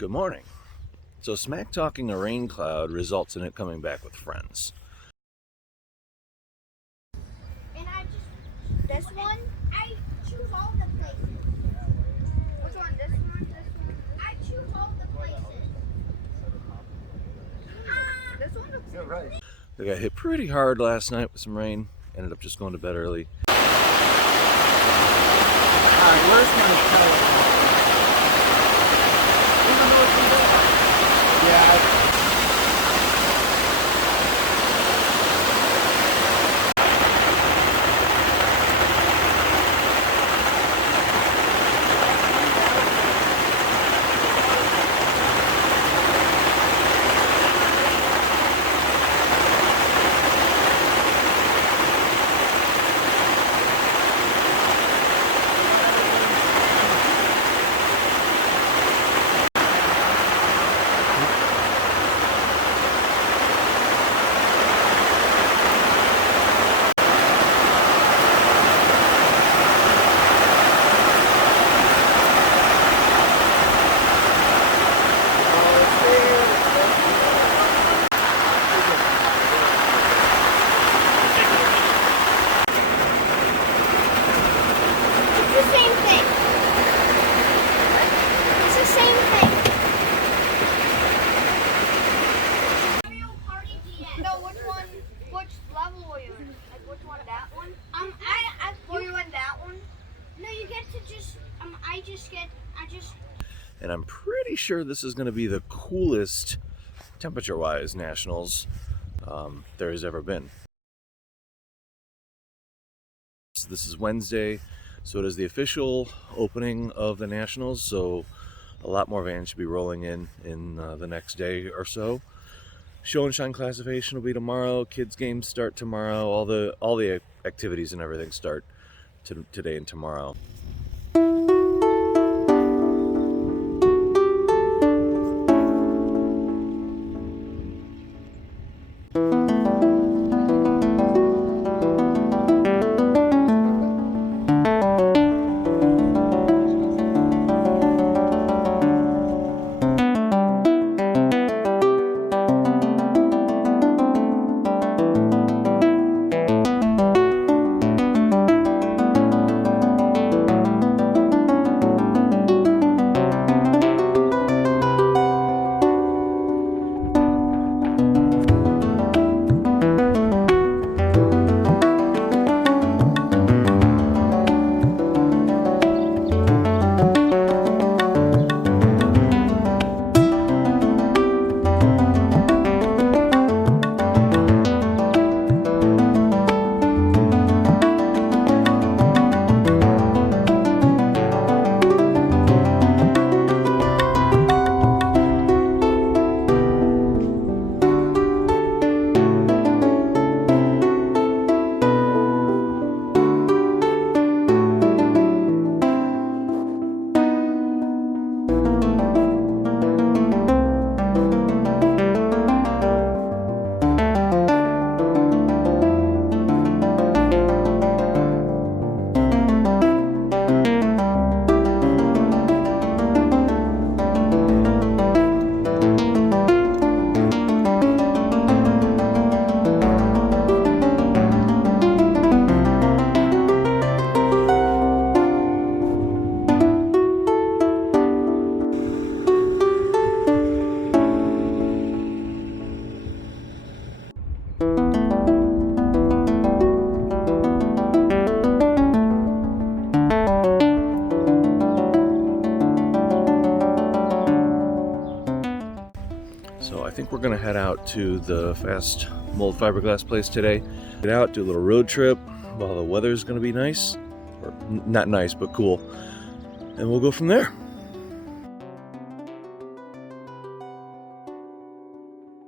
Good morning. So smack talking a rain cloud results in it coming back with friends. And this one, I choose all the places. Which one? This one? I choose all the places. This one looks You're right. They got hit pretty hard last night with some rain. Ended up just going to bed early. Alright, where's my pellet? Even though it's in there. Yeah. And I'm pretty sure this is going to be the coolest, temperature-wise, nationals there has ever been. So this is Wednesday, so it is the official opening of the nationals. So a lot more vans should be rolling in the next day or so. Show and shine classification will be tomorrow. Kids games start tomorrow. All the activities and everything start today and tomorrow. So I think we're gonna head out to the fast mold fiberglass place today. Get out, do a little road trip while the weather's gonna be nice, or not nice, but cool. And we'll go from there.